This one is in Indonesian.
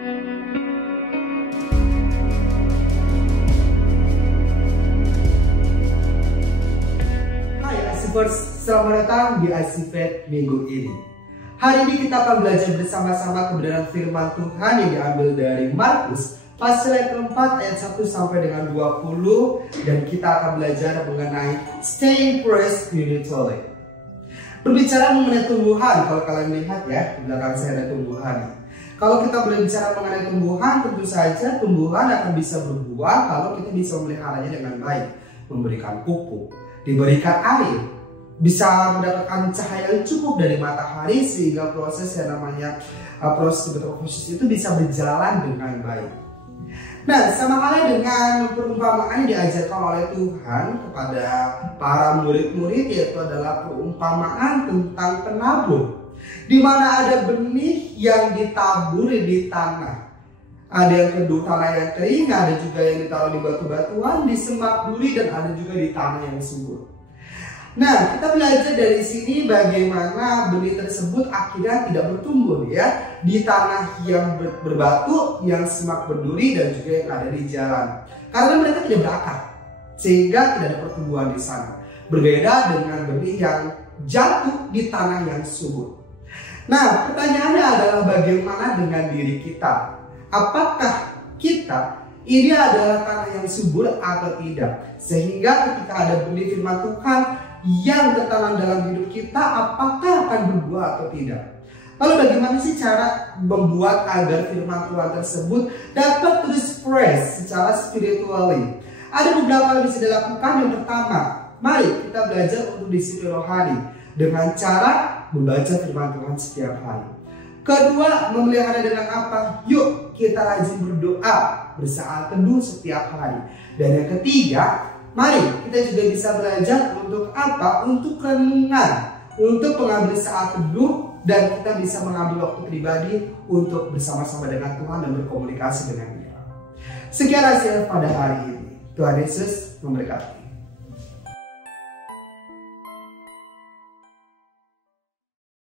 Selamat datang di ICFed minggu ini. Hari ini kita akan belajar bersama-sama kebenaran firman Tuhan yang diambil dari Markus pasal yang keempat ayat 1 sampai dengan 20, dan kita akan belajar mengenai staying pressed spiritually. Berbicara mengenai tumbuhan, kalau kalian lihat ya, di belakang saya ada tumbuhan. Kalau kita berbicara mengenai tumbuhan, tentu saja tumbuhan akan bisa berbuah kalau kita bisa memeliharanya dengan baik, memberikan pupuk, diberikan air, bisa mendapatkan cahaya yang cukup dari matahari sehingga proses yang namanya proses metamorfosis itu bisa berjalan dengan baik. Nah, sama halnya dengan perumpamaan yang diajarkan oleh Tuhan kepada para murid-murid, yaitu adalah perumpamaan tentang penabur, di mana ada benih yang ditabur di tanah. Ada yang kedua tanah yang kering, ada juga yang ditaruh di batu-batuan, di semak duri, dan ada juga di tanah yang subur. Nah, kita belajar dari sini bagaimana benih tersebut akhirnya tidak bertumbuh ya di tanah yang berbatu, yang semak berduri, dan juga yang ada di jalan. Karena mereka tidak berakar, sehingga tidak ada pertumbuhan di sana. Berbeda dengan benih yang jatuh di tanah yang subur. Nah, pertanyaannya adalah bagaimana dengan diri kita? Apakah kita ini adalah tanah yang subur atau tidak? Sehingga ketika ada benih firman Tuhan yang tertanam dalam hidup kita, apakah akan berbuah atau tidak? Lalu bagaimana sih cara membuat agar firman Tuhan tersebut dapat terus fresh secara spiritually? Ada beberapa yang bisa dilakukan. Yang pertama, mari kita belajar untuk disiplin rohani dengan cara membaca firman Tuhan setiap hari. Kedua, memelihara dengan apa? Yuk kita rajin berdoa, bersaat teduh setiap hari. Dan yang ketiga, mari kita juga bisa belajar untuk apa? Untuk renungan, untuk mengambil saat teduh, dan kita bisa mengambil waktu pribadi untuk bersama-sama dengan Tuhan dan berkomunikasi dengan Dia. Sekian hasil pada hari ini. Tuhan Yesus memberkati.